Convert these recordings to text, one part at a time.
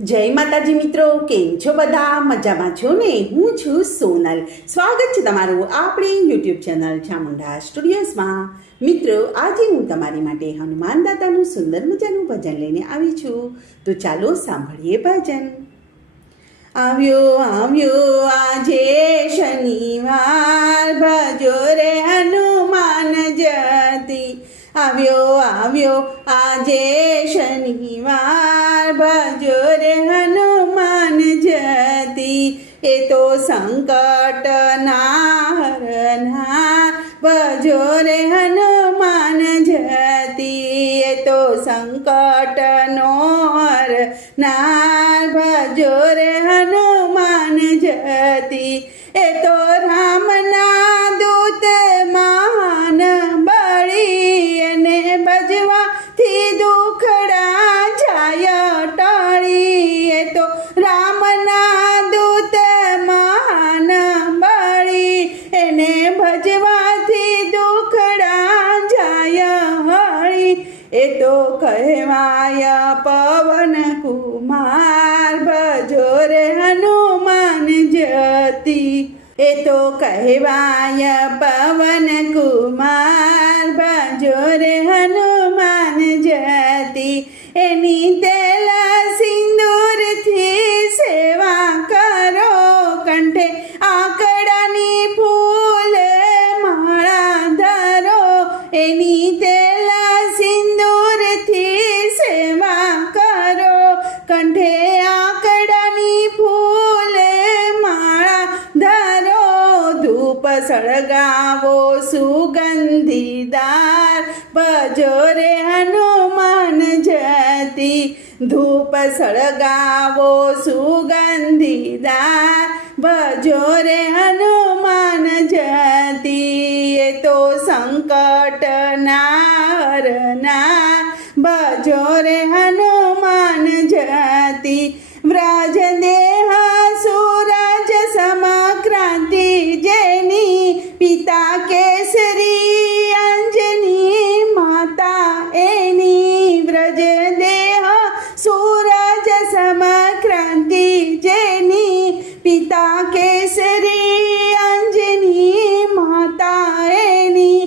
જય માતાજી મિત્રો, કેમ છો બધા? મજામાં છો ને? હું છું સોનલ. સ્વાગત છે તમારું આપણી યુટ્યુબ ચેનલ ચામુંડા સ્ટુડિયોઝમાં. મિત્રો, આજે હું તમારી માટે હનુમાન દાદાનું સુંદર મજાનું ભજન લઈને આવી છું. તો ચાલો સાંભળીએ ભજન. આવ્યો આવ્યો આજે શનિવાર, ભજો રે હનુમાન જયંતી. આવ્યો આવ્યો આજે શનિવાર, ભજો રે હનુમાન જયંતી. એ તો સંકટ ના હરનાર, ભજો રે હનુમાન જયંતી. એ તો સંકટ નો હરનાર, ભજો રે હનુમાન જયંતી. એ તો રામના દૂત મહાન બળી, એને ભજવાથી દુખડા જાય ટળી. એ તો રામના દૂત મહાન બળી, એને ભજવાથી દુખડા જાય હળી. એ તો કહેવાય પવન કુમાર, ભજો રે હનુમાન જયંતી. એ તો કહેવાય પવન કુમાર, ભજો રે હનુમાન જયંતી. એની તેલ સિંદૂરથી સેવા કરો, કંઠે આકડાની ફૂલ માળા ધરો. એની તેલ સિંદૂરથી સેવા કરો, કંઠે આકડાની ફૂલ માળા ધરો. ધૂપ સળગાવો સુગંધીદાર, ભજો રે હનુમાન જયંતી. ધૂપ સળગાવો સુગંધીદાર, ભજો રે હનુમાન જયંતી. એ તો સંકટ ના હરનાર, ભજો રે હનુમાન જયંતી. વ્રજ દેહ સૂરજ સમક્રાંતિ, જેની પિતા કેસરી અંજની માતા એની. વ્રજ દેહ સૂરજ સમક્રાંતિ, જેની પિતા કેસરી અંજની માતા એની.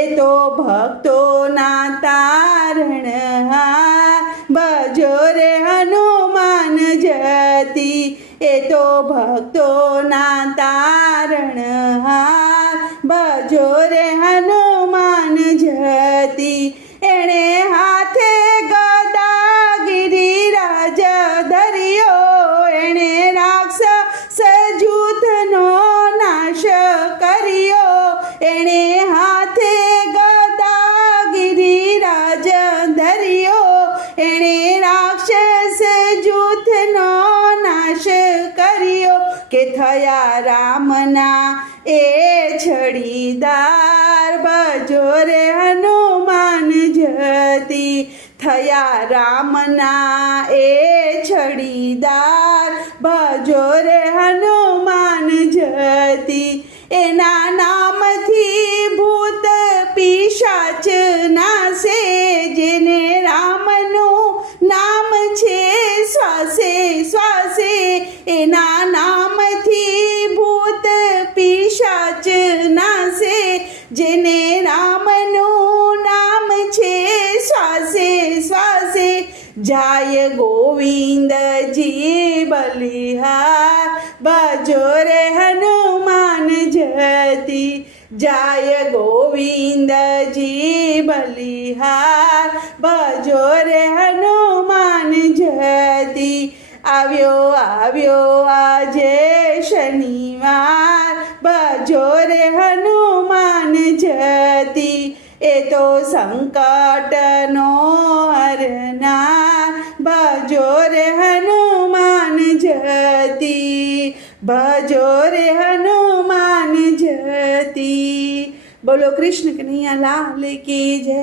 એ તો ભક્તોના તારણહાર, ભજો રે હનુમાન જયંતી. એ તો ભક્તોના તારણહાર, ભજો રે હનુમાન જયંતી. એણે હાથે ગદા ગિરિરાજ ધર્યો, એણે રાક્ષસ જૂથનો નાશ કર્યો. એણે હાથે ગદા ગિરિરાજ ધર્યો, એણે રાક્ષસ જૂથનો નાશ કર્યો. કે થયા રામના એ છડીદાર, ભજો રે હનુમાન જયંતી. થયા રામના એ છડીદાર, ભજો રે હનુમાન જયંતી. એના નામથી ભૂત પિશાચ નાશે, જેને રામનું નામ છે શ્વાસે શ્વાસે. એના નામથી ભૂત પિશાચ નાશે, જેને રામનું નામ છે શ્વાસે શ્વાસે. જાય ગોવિંદજી બલિહાર, ભજો રે હનુમાન જયંતી. જાય ગોવિંદજી બલિહાર, ભજો રે હનુમાન જયંતી. આવ્યો આવ્યો આજે શનિવાર, ભજો રે હનુમાન જયંતી. એ તો સંકટ નો હરનાર, ભજો રે હનુમાન જયંતી. ભજો રે હનુમાન જયંતી. બોલો કૃષ્ણ કનૈયા લાલ કી જય.